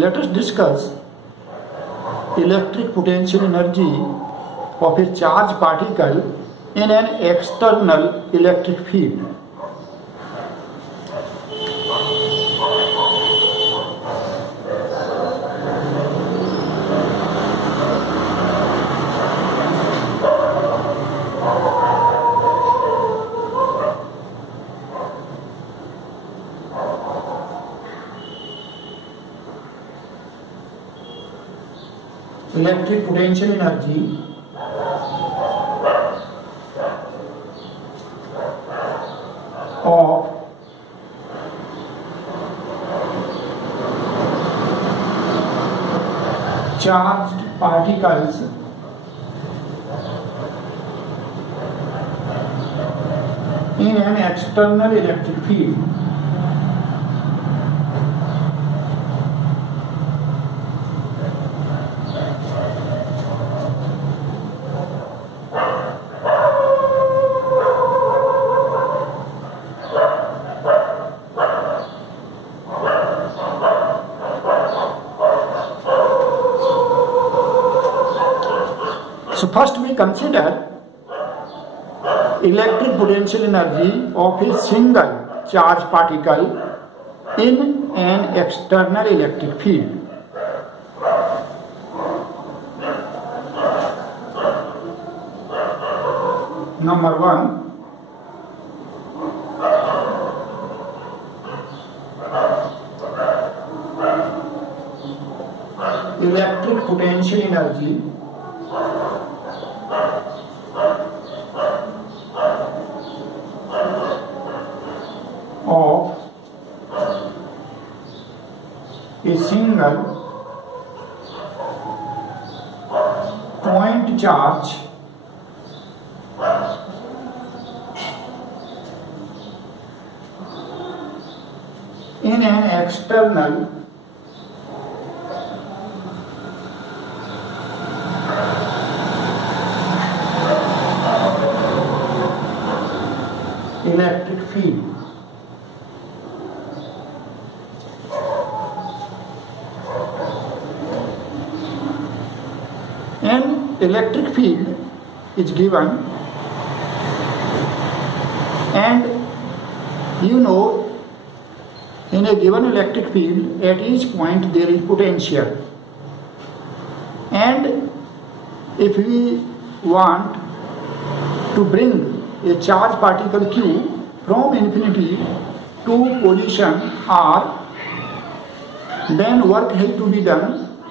Let us discuss electric potential energy of a charged particle in an external electric field. Electric potential energy of charged particles in an external electric field. So first we consider electric potential energy of a single charged particle in an external electric field. Number one, electric potential energy of a single point charge in an external electric field. An electric field is given, and you know, in a given electric field at each point there is potential, and if we want to bring a charged particle Q from infinity to position R, then work has to be done,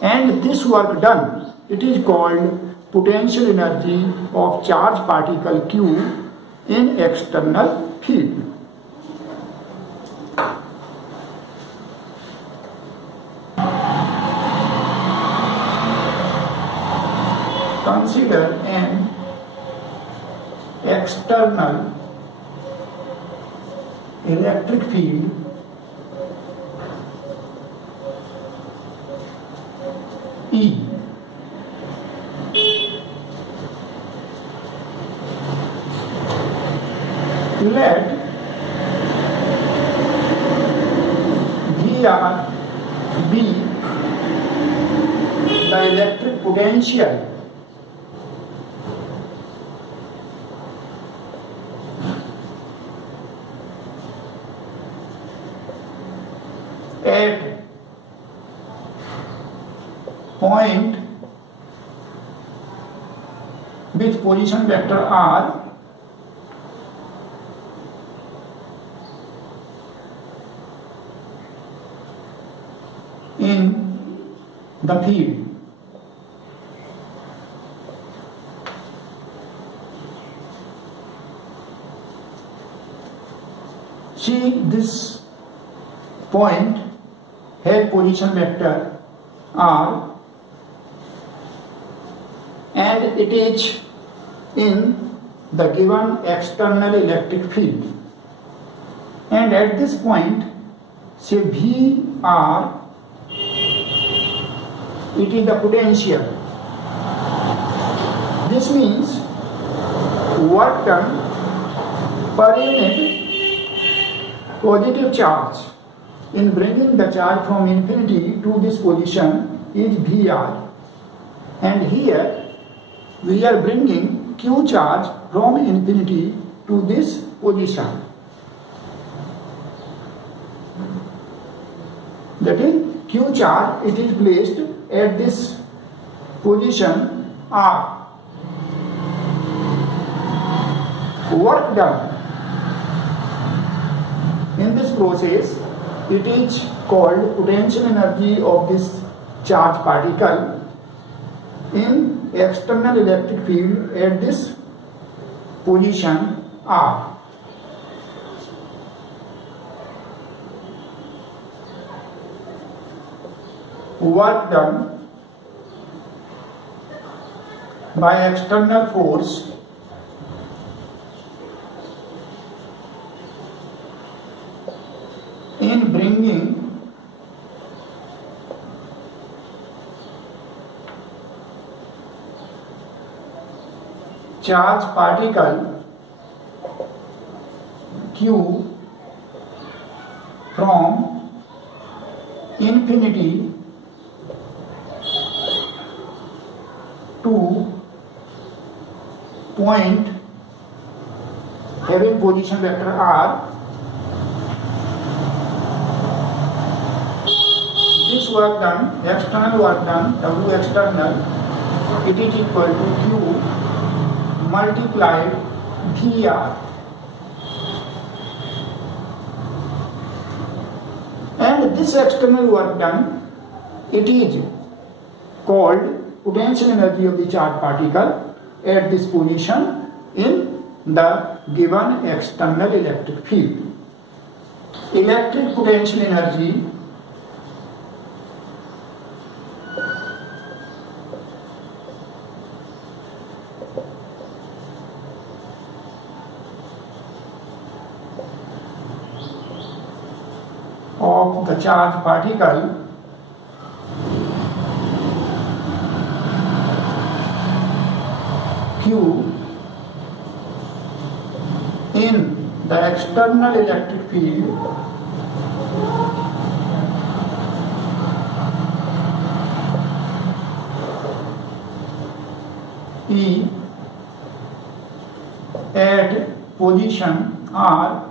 and this work done, it is called potential energy of charged particle Q in external field. Consider an external electric field E. Let VR be the electric potential at point with position vector R in the field. See, this point has position vector R, and it is in the given external electric field, and at this point, say VR, it is the potential. This means work done per unit positive charge in bringing the charge from infinity to this position is Vr, and here we are bringing Q charge from infinity to this position. That is, Q charge, it is placed at this position R. Work done in this process, it is called potential energy of this charged particle in external electric field at this position R. Work done by external force in bringing charged particle Q from infinity to point having position vector R. This work done, external work done, W external, it is equal to Q multiplied VR. And this external work done, it is called potential energy of the charged particle at this position in the given external electric field. Electric potential energy of the charged particle Q in the external electric field E at position R,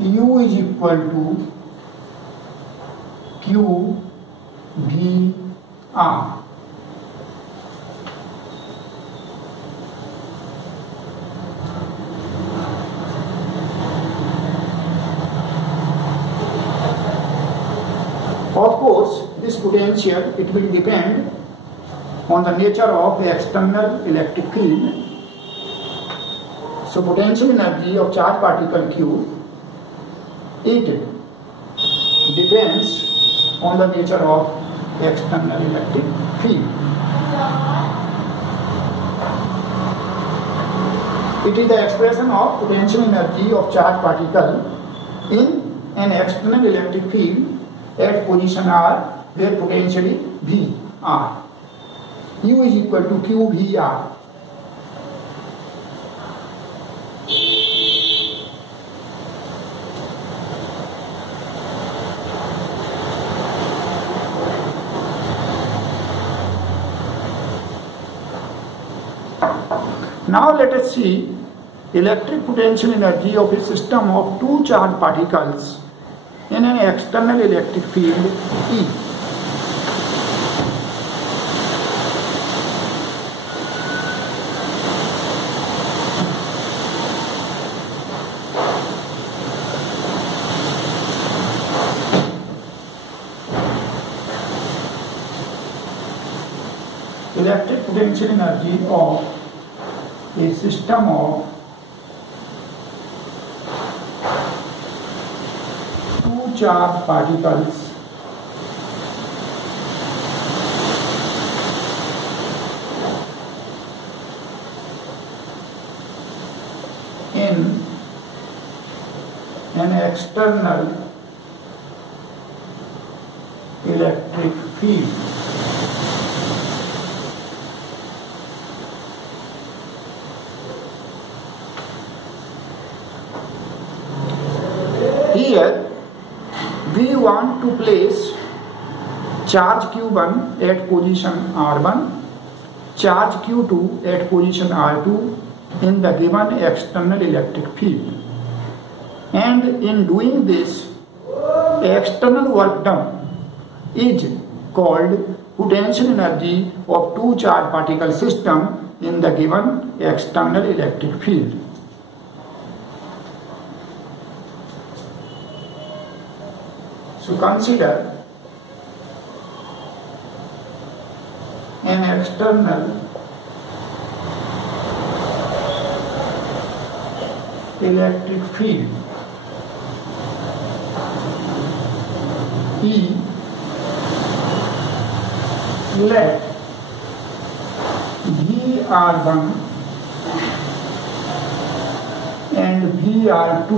U is equal to Q V R. Of course, this potential, it will depend on the nature of the external electric field. So potential energy of charged particle Q, it depends on the nature of the external electric field. It is the expression of potential energy of charged particle in an external electric field at position R, where potentially V R. U is equal to Q V R. Now let us see electric potential energy of a system of two charged particles in an external electric field E. Electric potential energy of a system of two charged particles in an external electric field. Here place charge Q1 at position R1, charge Q2 at position R2 in the given external electric field. And in doing this, external work done is called potential energy of two charge particle system in the given external electric field. So consider an external electric field E. Let VR1 and VR2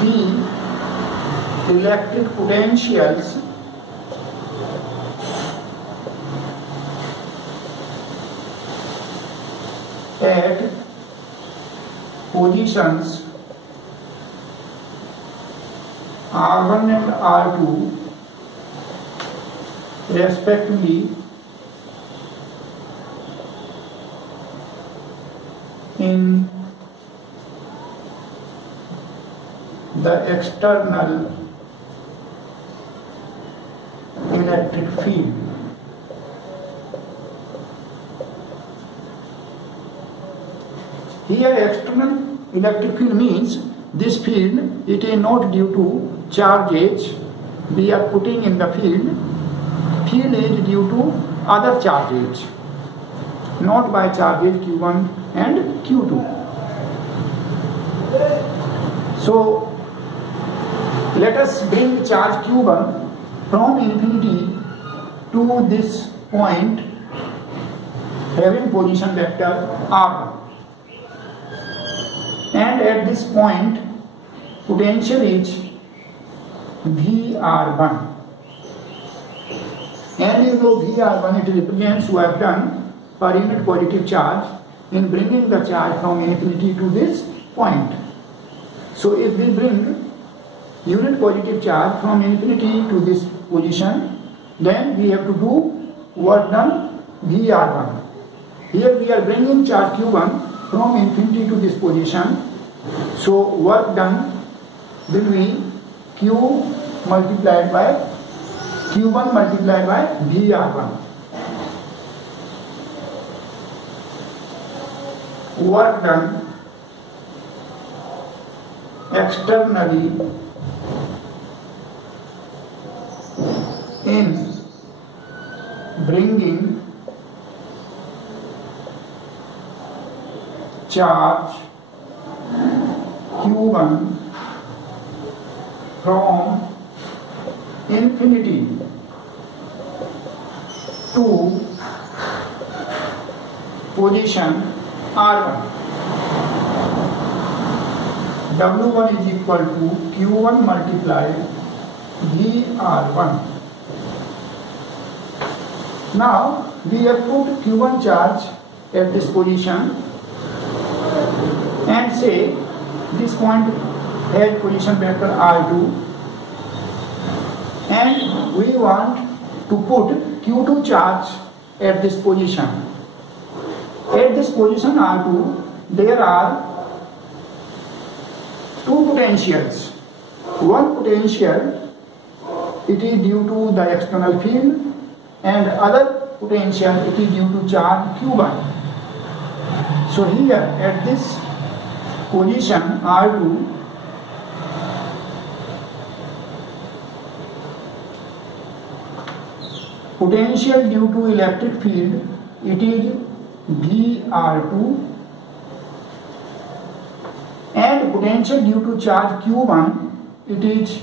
be electric potentials at positions R1 and R2 respectively in the external electric field. Here external electric field means this field, it is not due to charges we are putting in the field. Field is due to other charges, not by charges Q1 and Q2. So let us bring charge Q1 from infinity to this point having position vector R1, and at this point potential is VR1, and you know VR1 it represents who have done per unit positive charge in bringing the charge from infinity to this point. So if we bring unit positive charge from infinity to this position, then we have to do work done VR1. Here we are bringing charge Q1 from infinity to this position, so work done will be Q multiplied by Q1 multiplied by VR1. Work done externally in bringing charge Q1 from infinity to position R1. W1 is equal to Q1 multiplied VR1. Now we have put Q1 charge at this position and say this point has position vector R2, and we want to put Q2 charge at this position. At this position R2 there are two potentials. One potential it is due to the external field, and other potential it is due to charge Q1. So here at this position R2 potential due to electric field it is VR2, and potential due to charge Q1 it is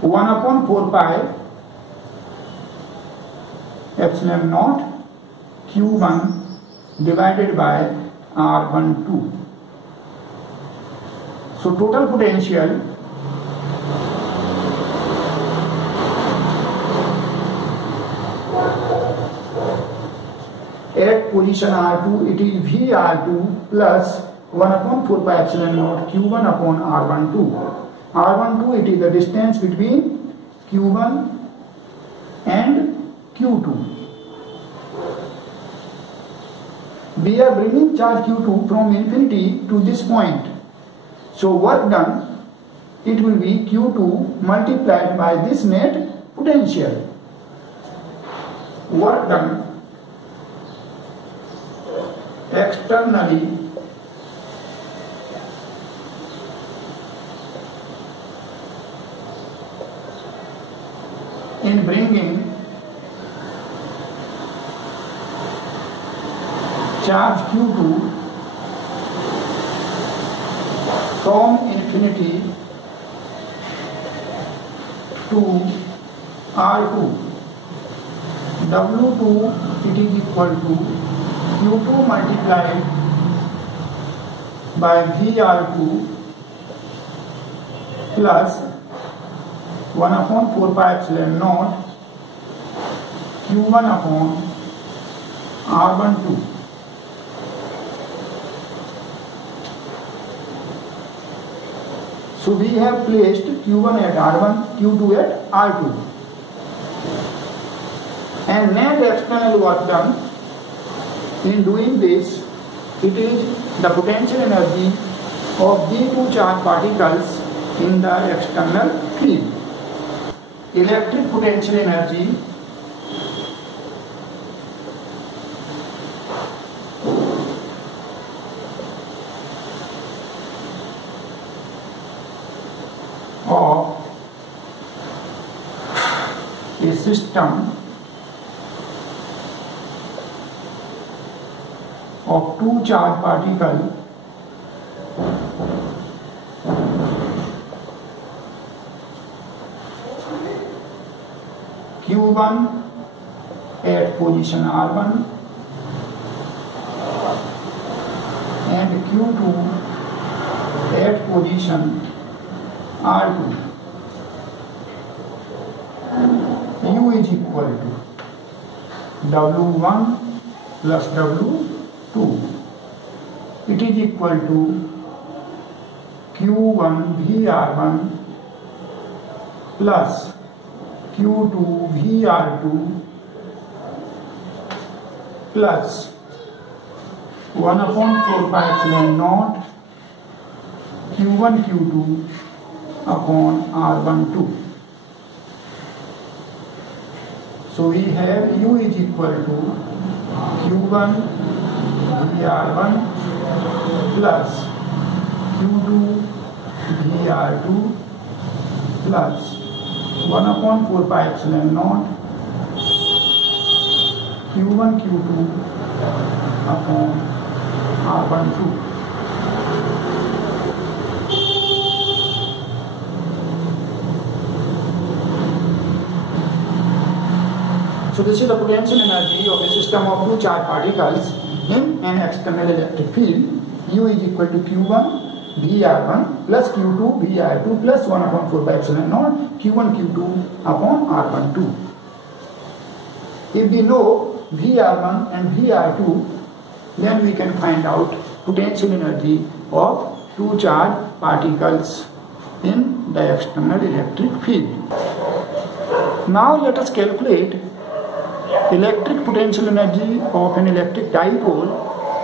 1 upon 4 pi epsilon naught Q1 divided by R12. So total potential at position R2 it is VR2 plus 1 upon 4 pi epsilon naught Q1 upon R12. R12, it is the distance between Q1 and Q2. We are bringing charge Q2 from infinity to this point. So work done, it will be Q2 multiplied by this net potential. Work done externally in bringing charge Q2 from infinity to R2. W2, it is equal to Q2 multiplied by VR2 plus 1 upon 4 pi epsilon naught Q1 upon R12. So we have placed Q1 at R1, Q2 at R2. And net external work done in doing this, it is the potential energy of the two charged particles in the external field. Electric potential energy of a system of two charged particles Q1 at position R1 and Q2 at position R2. U is equal to W1 plus W2. It is equal to Q1 VR1 plus Q2 VR2 plus 1 upon 4 pi epsilon naught Q1 Q2 upon R12. So we have U is equal to Q1 VR1 plus Q2 VR2 plus 1 upon 4 pi epsilon naught Q1 Q2 upon R12. So this is the potential energy of a system of two charged particles in an external electric field. U is equal to Q1 VR1 plus Q2 VR2 plus 1 upon 4 pi epsilon naught Q1 Q2 upon R12. If we know VR1 and VR2, then we can find out potential energy of two charged particles in the external electric field. Now let us calculate electric potential energy of an electric dipole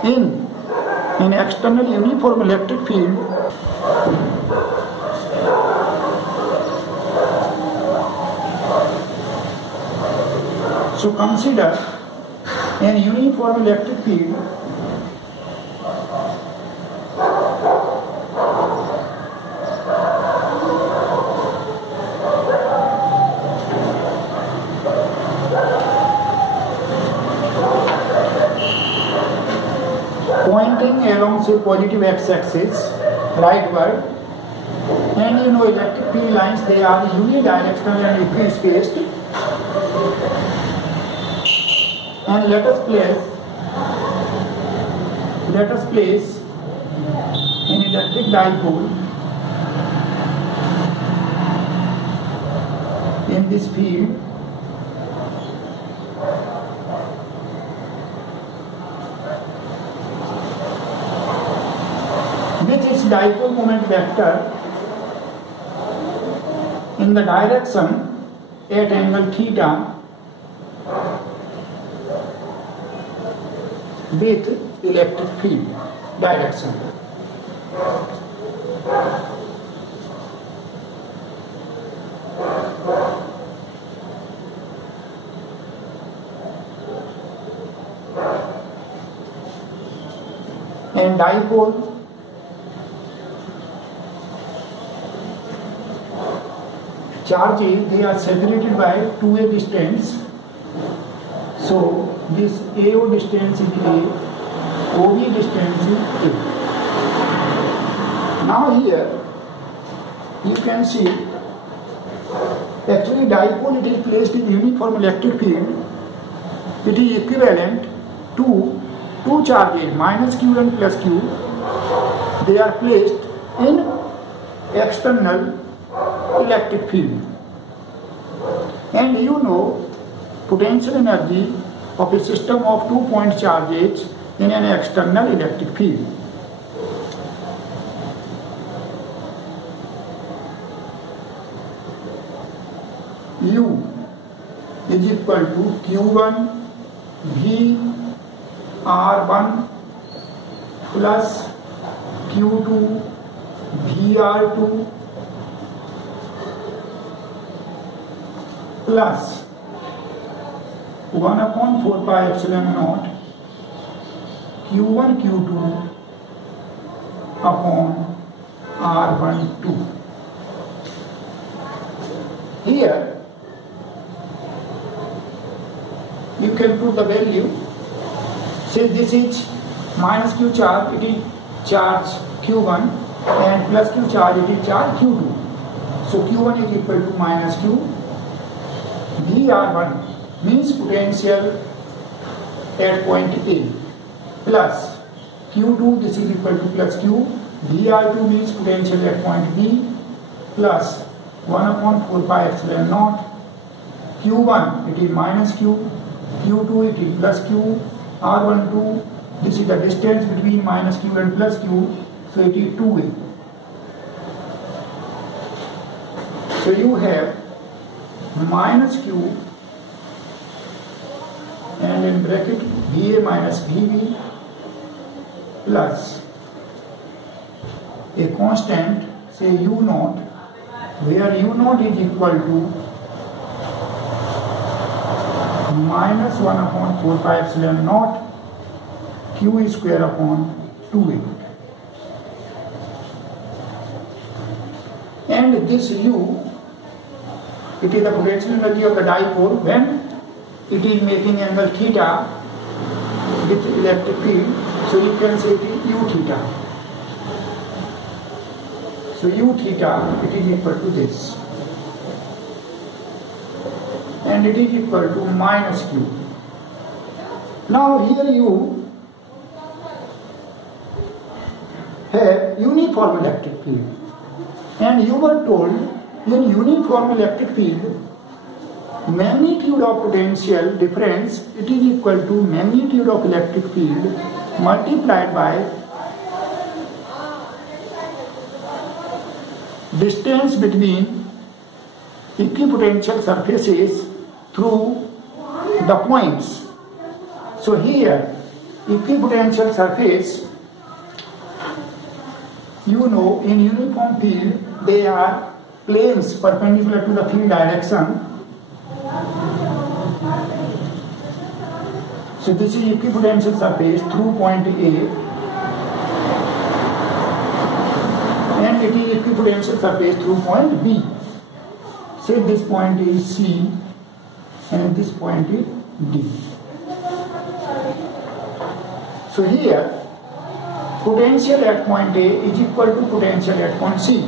in an external uniform electric field. So consider an uniform electric field pointing along say positive x-axis rightward, and you know electric field lines, they are unidirectional and equi-spaced, and let us place an electric dipole in this field with its dipole moment vector in the direction at angle theta with electric field direction. And dipole charges, they are separated by 2a distance. So this AO distance is A, OB distance is A. Now here you can see actually dipole, it is placed in uniform electric field. It is equivalent to two charges minus Q and plus Q. They are placed in external electric field. And you know potential energy of a system of 2-point charges in an external electric field. U is equal to Q1 V R1 plus Q2 VR2 plus 1/4 pi epsilon naught Q1 Q2 upon R12. Here you can put the value. Say this is minus Q charge, it is charge Q1, and plus Q charge, it is charge Q2. So Q1 is equal to minus Q. VR1 means potential at point A, plus Q2, this is equal to plus Q. VR2 means potential at point B, plus 1/4 pi epsilon naught. Q1, it is minus Q. Q2, it is plus Q. R12, this is the distance between minus Q and plus Q, so it is 2A. So you have minus Q and in bracket VA minus VB plus a constant, say U0, where U0 is equal to minus 1/4 pi epsilon naught Q square upon 2A. And this U, it is the potential energy of the dipole when it is making angle theta with electric field. So you can say it is U theta. So U theta, it is equal to this. And it is equal to minus Q. Now here you have uniform electric field. And you were told in uniform electric field, magnitude of potential difference, it is equal to magnitude of electric field multiplied by distance between equipotential surfaces through the points. So here equipotential surface, you know, in uniform field they are planes perpendicular to the field direction. So this is equipotential surface through point A, and it is equipotential surface through point B. Say this point is C and this point is D. So here potential at point A is equal to potential at point C,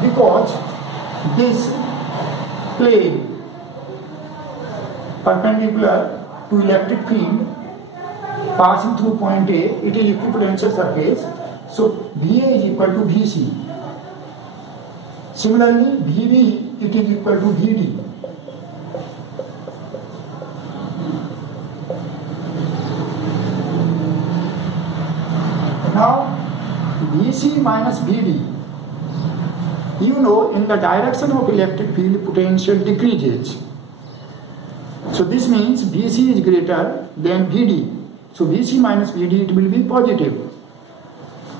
because this plane perpendicular to electric field passing through point A, it is equipotential surface. So VA is equal to VC. Similarly, VB, it is equal to VD. Now VC minus VD, You know, in the direction of electric field, potential decreases. So this means VC is greater than VD. So VC minus VD, it will be positive.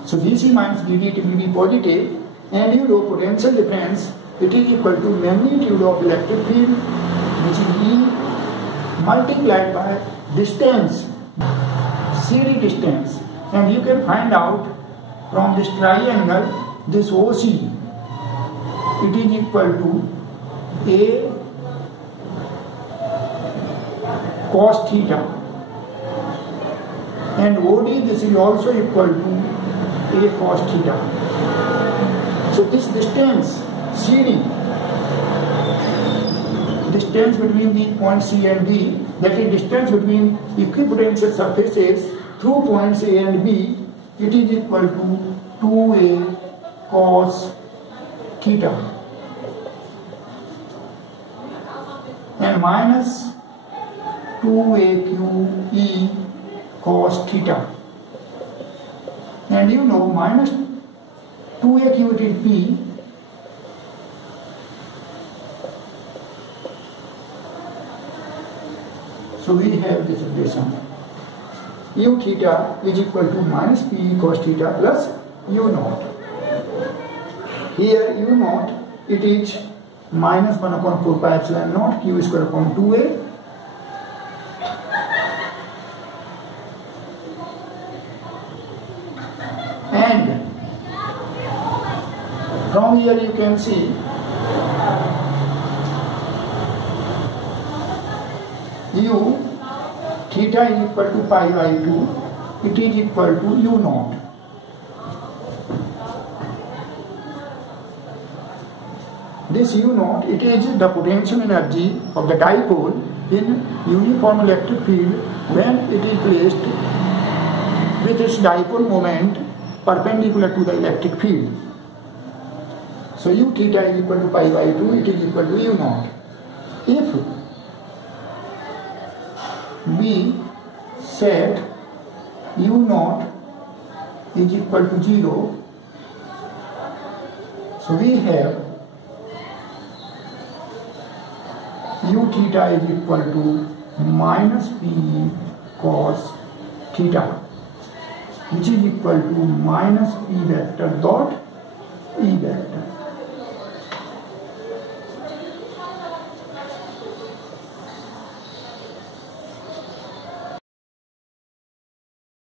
So VC minus VD, it will be positive, and you know potential difference, it is equal to magnitude of electric field, which is E, multiplied by distance, CD distance, and you can find out from this triangle, this OC, it is equal to A cos theta, and OD, this is also equal to A cos theta. So this distance CD, distance between the point C and D, that is distance between equipotential surfaces through points A and B, it is equal to 2A cos theta and minus 2AQE cos theta, and you know minus 2AQ, it is P, so we have this relation, U theta is equal to minus P cos theta plus U naught. Here U naught, it is minus 1 upon 4 pi epsilon naught Q square upon 2A, and from here you can see U theta is equal to pi by 2, it is equal to U naught. This U naught, it is the potential energy of the dipole in uniform electric field when it is placed with its dipole moment perpendicular to the electric field. So U theta is equal to pi by 2, it is equal to U naught. If we set U naught is equal to 0, so we have U theta is equal to minus P cos theta, which is equal to minus P vector dot E vector.